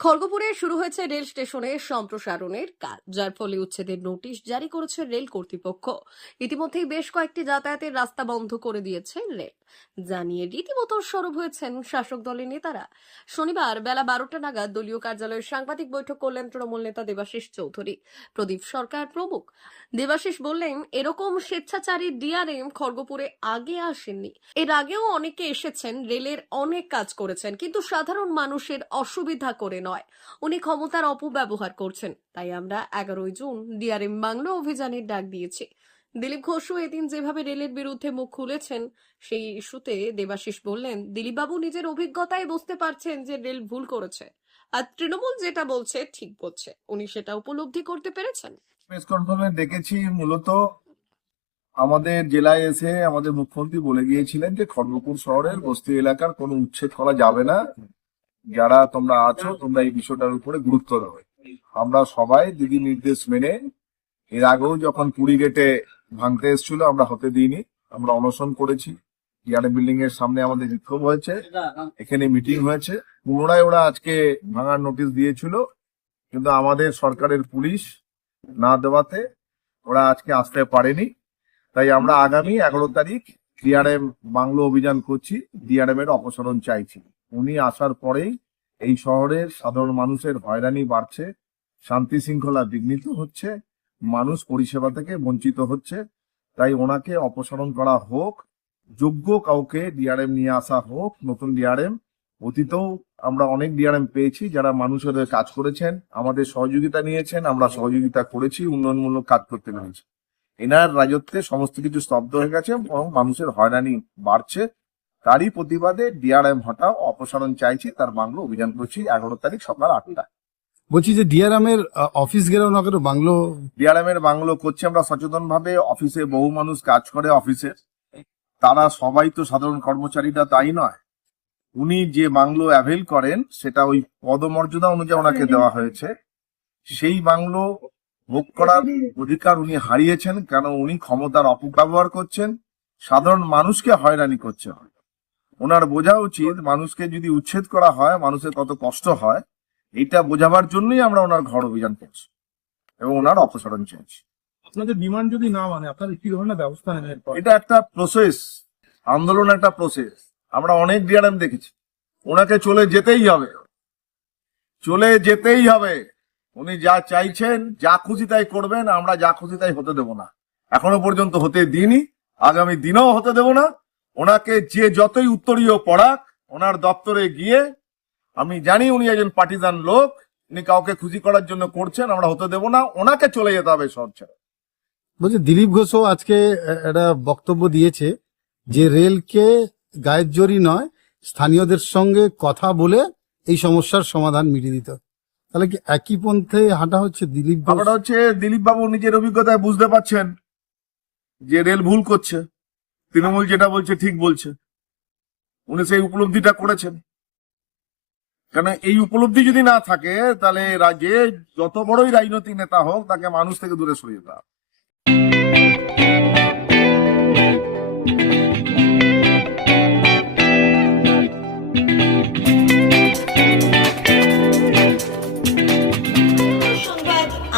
খড়গপুরে শুরু হয়েছে রেল স্টেশনে সম্প্রসারণের কাজ, যার ফলে উচ্ছেদের নোটিশ জারি করেছে রেল কর্তৃপক্ষ। ইতিমধ্যেই বেশ কয়েকটি যাতায়াতের রাস্তা বন্ধ করে দিয়েছে রেল। জানিয়ে রীতিমতো সরব হয়েছেন শাসক দলের নেতারা। শনিবার বেলা বারোটা নাগাদ দলীয় কার্যালয়ে সাংবাদিক বৈঠক করলেন তৃণমূল নেতা দেবাশিস চৌধুরী। প্রদীপ সরকার প্রমুখ। দেবাশিস বললেন, এরকম স্বেচ্ছাচারী ডিআরএম খড়গপুরে আগে আসেননি। এর আগেও অনেকে এসেছেন, রেলের অনেক কাজ করেছেন, কিন্তু সাধারণ মানুষের অসুবিধা করে নয়। উনি ক্ষমতার অপব্যবহার করছেন। তাই আমরা এগারোই জুন ডিআরএম বাংলো অভিযানের ডাক দিয়েছি। দিলীপ ঘোষও এদিন যেভাবে রেলের বিরুদ্ধে মুখ খুলেছেন, সেই ইস্যুতে দেবাশিস বললেন, দিলীপবাবু নিজের অভিজ্ঞতায় বুঝতে পারছেন যে রেল ভুল করেছে। আর তৃণমূল যেটা বলছে, ঠিক বলছে। উনি সেটা উপলব্ধি করতে পেরেছেন? প্রেস কনফারেন্স মূলত আমাদের জেলায় এসে আমাদের মুখ্যমন্ত্রী বলে গিয়েছিলেন যে, খড়গপুর শহরের বস্তি এলাকার কোনো উচ্ছেদ করা যাবে না। যারা তোমরা আছো, তোমরা এই বিষয়টার উপরে গুরুত্ব দেবে আমরা সবাই দিদি নির্দেশ মেনে, এর আগেও যখন পুরী গেটে ভাঙতে এসেছিল, আমরা হতে দিইনি। আমরা অনশন করেছি। ইয়ারে বিল্ডিং এর সামনে আমাদের বিক্ষোভ হয়েছে। এখানে মিটিং হয়েছে। পুনরায় ওরা আজকে ভাঙার নোটিশ দিয়েছিল। কিন্তু আমাদের সরকারের পুলিশ না দেওয়াতে ওরা আজকে আসতে পারেনি। তাই আমরা আগামী এগারো তারিখ ডিআরএম বাংলো অভিযান করছি। ডিআরএম এর অপসারণ চাইছি। উনি আসার পরেই এই শহরের সাধারণ মানুষের হয়রানি বাড়ছে, শান্তি শৃঙ্খলা বিঘ্নিত হচ্ছে, মানুষ পরিষেবা থেকে বঞ্চিত হচ্ছে। তাই ওনাকে অপসারণ করা হোক, যোগ্য কাউকে ডিআরএম নিয়ে আসা হোক, নতুন ডিআরএম, অতীতেও আমরা অনেক ডিআরএম পেয়েছি যারা মানুষের কাজ করেছেন, আমাদের সহযোগিতা নিয়েছেন, আমরা সহযোগিতা করেছি, উন্নয়নমূলক কাজ করতে পেরেছি। এনার রাজত্বে সমস্ত কিছু স্তব্ধ হয়ে গেছে এবং মানুষের হয়রানি বাড়ছে। তারই প্রতিবাদে ডিআরএম হটাও অপসারণ চাইছি তার বাংলো অভিযান করছি এগারো তারিখ সকাল আটটা। বলছি যে ডিআরএমের অফিস গেলেও না কেন বাংলো? ডিআরএম এর বাংলো করছি আমরা সচেতন ভাবে অফিসে বহু মানুষ কাজ করে অফিসে। তারা সবাই তো সাধারণ কর্মচারীরা তাই নয়। উনি যে বাংলো অ্যাভেল করেন সেটা ওই পদমর্যাদা অনুযায়ী ওনাকে দেওয়া হয়েছে। সেই বাংলো ভোগ করার অধিকার উনি হারিয়েছেন কেন উনি ক্ষমতার অপব্যবহার করছেন? সাধারণ মানুষকে হয়রানি করছে। ওনার বোঝা উচিত মানুষকে যদি উচ্ছেদ করা হয় মানুষের কত কষ্ট হয় এটা বোঝাবার জন্যই আমরা ওনার ঘর অভিযান করছি এবং ওনার অপসারণ চাইছি। আপনাদের ডিমান্ড যদি না মানে আপনাদের কি ধরনের ব্যবস্থা এটা একটা প্রসেস আন্দোলন একটা প্রসেস আমরা অনেক ডিআরএম দেখেছি। ওনাকে চলে যেতেই হবে। চলে যেতেই হবে। উনি যা চাইছেন যা খুশি তাই করবেন আমরা যা খুশি তাই হতে দেব না। এখনও পর্যন্ত হতে দিইনি আগামী দিনেও হতে দেব না। ওনাকে যে যতই উত্তরীয় পড়াক ওনার দপ্তরে গিয়ে আমি জানি উনি একজন পার্টিজান লোক উনি কাউকে খুশি করার জন্য করছেন আমরা হতে দেব না ওনাকে চলে যেতে হবে শহর ছেড়ে বলছি দিলীপ ঘোষও আজকে একটা বক্তব্য দিয়েছে যে রেলকে গায়ের জোরই নয় স্থানীয়দের সঙ্গে কথা বলে এই সমস্যার সমাধান মিটিয়ে দিতে তাহলে কি একই পন্থে হাঁটা হচ্ছে দিলীপ ব্যাপারটা হচ্ছে দিলীপ বাবু নিজের অভিজ্ঞতায় বুঝতে পারছেন যে রেল ভুল করছে। তৃণমূল যেটা বলছে, ঠিক বলছে। উনি সেই উপলব্ধিটা করেছেন। কেন, এই উপলব্ধি যদি না থাকে, তাহলে রাজ্যে যত বড়ই রাজনৈতিক নেতা হোক, তাকে মানুষ থেকে দূরে সরিয়ে দেওয়া।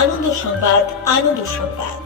আনন্দ সংবাদ আনন্দ সংবাদ।